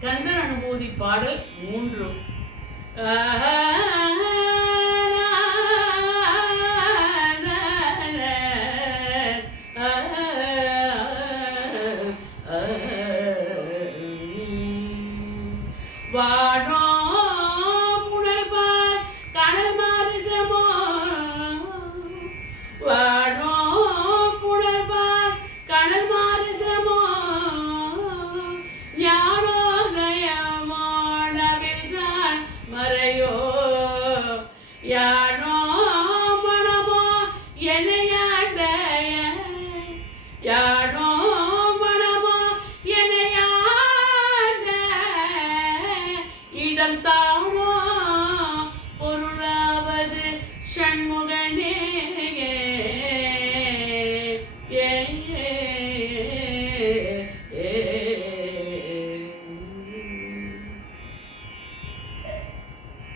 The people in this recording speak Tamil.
கந்தர் அனுபூதி பாடல் மூன்று. வாழோ யாரையோ யானோ மனமோ என்னையாக யானோ மனமோ என்னையாக இடம் தாமோ பொருளாவது சண்முகனே